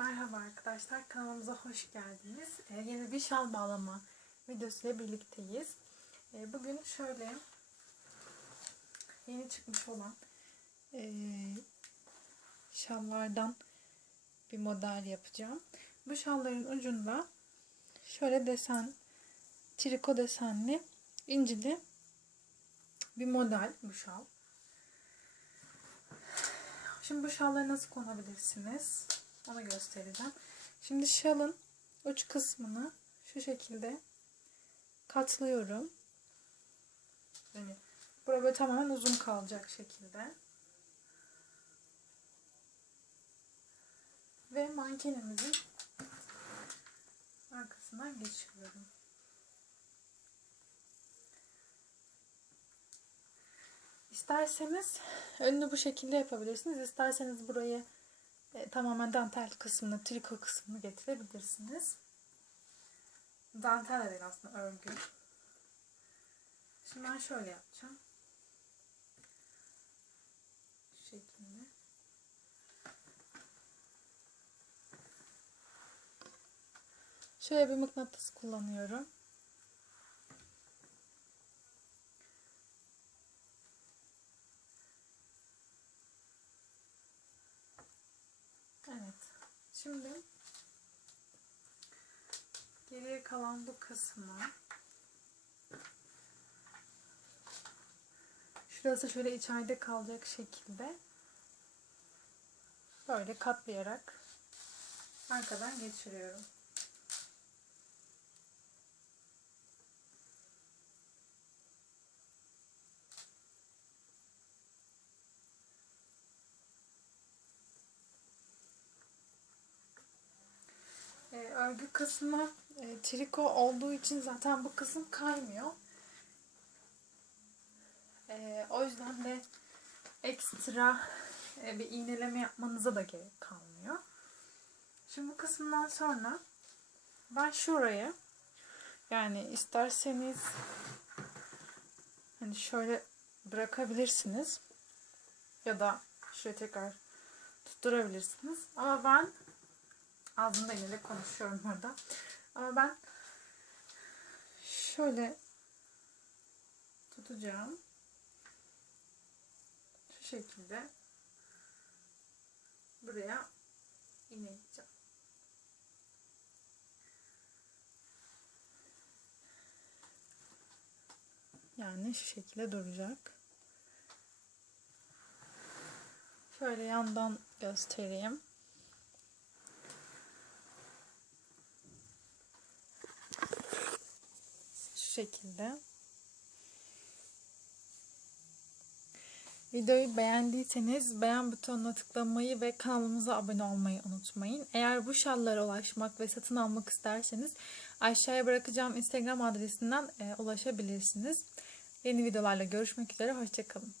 Merhaba arkadaşlar, kanalımıza hoş geldiniz. Ee, yeni bir şal bağlama videosuyla birlikteyiz. Ee, bugün şöyle yeni çıkmış olan ee, şallardan bir model yapacağım. Bu şalların ucunda şöyle desen, triko desenli, incili bir model bu şal. Şimdi bu şalları nasıl konabilirsiniz? Onu göstereceğim. Şimdi şalın uç kısmını şu şekilde katlıyorum. Yani burada böyle tamamen uzun kalacak şekilde. Ve mankenimizin arkasından geçiriyorum. İsterseniz önünü bu şekilde yapabilirsiniz. İsterseniz burayı e, tamamen dantel kısmını, triko kısmını getirebilirsiniz. Dantel de değil aslında örgü. Şimdi ben şöyle yapacağım. Şu şekilde. Şöyle bir mıknatıs kullanıyorum. Şimdi geriye kalan bu kısmı şurası şöyle içeride kalacak şekilde böyle katlayarak arkadan geçiriyorum. E, örgü kısmı e, triko olduğu için zaten bu kısım kaymıyor. E, o yüzden de ekstra e, bir iğneleme yapmanıza da gerek kalmıyor. Şimdi bu kısımdan sonra ben şuraya yani isterseniz hani şöyle bırakabilirsiniz ya da şöyle tekrar tutturabilirsiniz. Ama ben ağzımda yine konuşuyorum burada. Ama ben şöyle tutacağım. Şu şekilde buraya ineceğim. Yani şu şekilde duracak. Şöyle yandan göstereyim. Şekilde. Videoyu beğendiyseniz beğen butonuna tıklamayı ve kanalımıza abone olmayı unutmayın. Eğer bu şallara ulaşmak ve satın almak isterseniz aşağıya bırakacağım Instagram adresinden e, ulaşabilirsiniz. Yeni videolarla görüşmek üzere. Hoşçakalın.